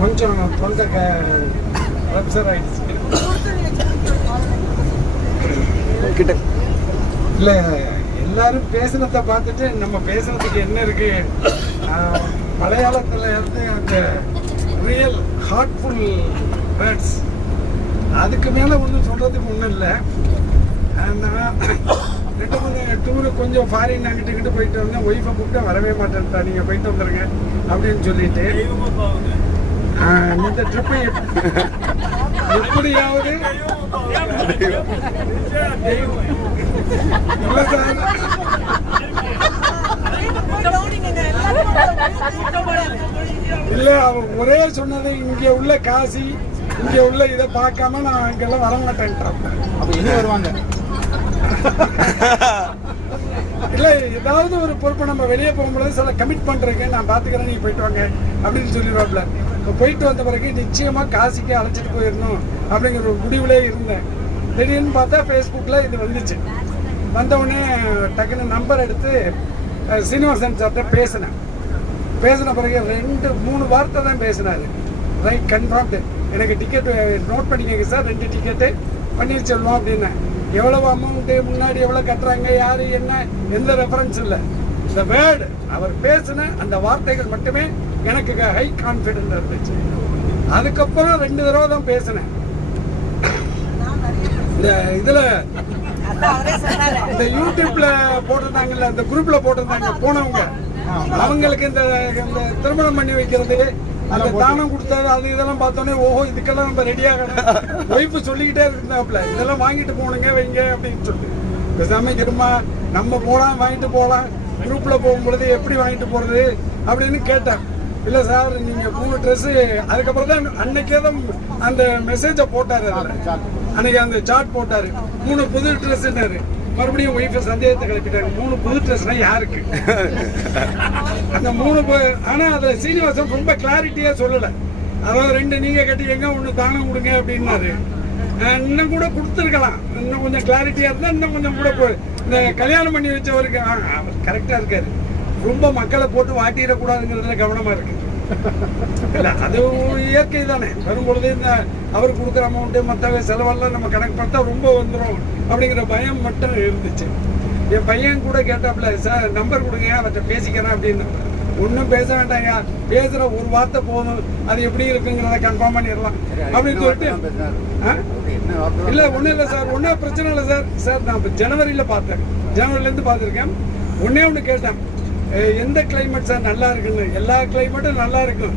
கொஞ்சம் தொண்டை ரப்சர் ஆயிடுச்சு. இல்லை, எல்லாரும் பேசுனதை பார்த்துட்டு நம்ம பேசுனதுக்கு என்ன இருக்கு, மலையாளத்தில் இருந்து அந்த ரியல் ஹார்ட்ஃபுல் வேர்ட்ஸ், அதுக்கு மேலே ஒன்றும் சொல்கிறதுக்கு ஒன்றும் இல்லை. நான் 2-3 டூரு கொஞ்சம் ஃபாரின் அங்கிட்டு போயிட்டு வந்தேன். ஒய்ஃபை கூப்பிட்டு வரவே மாட்டேன்ட்டா, நீங்கள் போயிட்டு வந்துடுங்க அப்படின்னு சொல்லிட்டு இந்த ட்ரிப்பை எப்படியாவது இல்லை சார், இல்லை அவன் ஒரே சொன்னது இங்கே உள்ள காசி, இங்கே உள்ள இதை பார்க்காம நான் இங்கெல்லாம் வரமாட்டேன்ட்டான். அப்போ என்ன வருவாங்க? இல்லை, ஏதாவது ஒரு பொறுப்பை நம்ம வெளியே போகும்போது சில கமிட் பண்ணுறேங்க, நான் பார்த்துக்கிறேன், நீங்கள் போயிட்டு வாங்க அப்படின்னு சொல்லிடுவாப்ல. இப்போ போயிட்டு வந்த பிறகு நிச்சயமாக காசிக்கு அழைச்சிட்டு போயிடணும் அப்படிங்கிற ஒரு முடிவுலே இருந்தேன். திடீர்னு பார்த்தா ஃபேஸ்புக்கில் இது வந்துச்சு. வந்தவுடனே டக்குன்னு நம்பர் எடுத்து சீனிவாசன் சார்கிட்ட பேசின பிறகு 2-3 வார்த்தை தான் பேசினார். ரைட், கன்ஃபார்ம்டு, எனக்கு டிக்கெட் நோட் பண்ணிக்கங்க சார், 2 டிக்கெட்டு பண்ணி சொல்லுவோம் அப்படின்னேன். எவ்வளவு அமௌண்ட்டு, முன்னாடி எவ்வளோ கட்டுறாங்க, யார் என்ன, எந்த ரெஃபரன்ஸ் இல்லை. இந்த வேர்டு அவர் பேசின அந்த வார்த்தைகள் மட்டுமே எனக்கு ஹை கான்ஃபிடென்ட் இருந்துச்சு. அதுக்கப்புறம் 2 தடவை தான் பேசினேன். இந்த இதில் இந்த யூடியூப்ல போட்டிருந்தாங்கல்ல, அந்த குரூப்ல போட்டிருந்தாங்க போனவங்க, அவங்களுக்கு இந்த திருமணம் பண்ணி வைக்கிறது, அந்த தானம் கொடுத்தாரு, அது இதெல்லாம் பார்த்தோன்னே ஓஹோ இதுக்கெல்லாம் நம்ம ரெடியாகணும். ஒய்ஃபு சொல்லிக்கிட்டே இருந்தாப்புல, இதெல்லாம் வாங்கிட்டு போகணுங்க வைங்க அப்படின்னு சொல்லி. பேசாம இருமா, நம்ம போகலாம், வாங்கிட்டு போகலாம், குரூப்பில் போகும்பொழுது எப்படி வாங்கிட்டு போகிறது அப்படின்னு கேட்டேன். இல்லை சார், நீங்கள் 3 ட்ரெஸ்ஸு, அதுக்கப்புறம் தான் அன்னைக்கே தான் அந்த மெசேஜை போட்டார். அதில் அன்னைக்கு அந்த சார்ட் போட்டார், 3 புது ட்ரெஸ்ஸுன்னாரு. மறுபடியும் ஒய்ஃபை சந்தேகத்தை கிளப்பிட்டாங்க, 3 புது ட்ரெஸ்னா யாருக்கு? அந்த 3 ஆனால் அதில் சீனிவாசன் ரொம்ப கிளாரிட்டியாக சொல்லலை. அதாவது 2 நீங்கள் கட்டி எங்க 1 தானம் கொடுங்க அப்படின்னாரு. இன்னும் கூட கொடுத்துருக்கலாம், இன்னும் கொஞ்சம் கிளாரிட்டியாக இருந்தால் இன்னும் கொஞ்சம் கூட இந்த கல்யாணம் பண்ணி வச்சவருக்கு அவர் கரெக்டாக இருக்காரு. ரொம்ப மக்களை போட்டு வாட்டிடக்கூடாதுங்கிறதுல கவனமாக இருக்கு. இல்லை, அது இயற்கை தானே. வரும்பொழுது இந்த அவர் கொடுக்குற அமௌண்ட்டு மற்ற செலவெல்லாம் நம்ம கணக்கு பார்த்தா ரொம்ப வந்துடும் அப்படிங்கிற பயம் மட்டும் இருந்துச்சு. என் பையன் கூட கேட்டாப்புல, சார் நம்பர் கொடுங்க, அவர்கிட்ட பேசிக்கிறேன் அப்படின்னு. ஒன்றும் பேச வேண்டாங்க, பேசுகிற ஒரு வார்த்தை போதும், அது எப்படி இருக்குங்கிறத கன்ஃபார்ம் பண்ணிடலாம் அப்படின்னு சொல்லிட்டு. இல்லை, ஒன்றும் இல்லை சார், ஒன்றும் பிரச்சனை இல்லை சார். சார் நான் இப்போ ஜனவரியில் பார்த்தேன், ஜனவரிலேருந்து பார்த்துருக்கேன். ஒன்றே ஒன்று கேட்டேன், எந்த கிளைமேட் சார் நல்லா இருக்குன்னு. எல்லா கிளைமேட்டும் நல்லா இருக்கும்,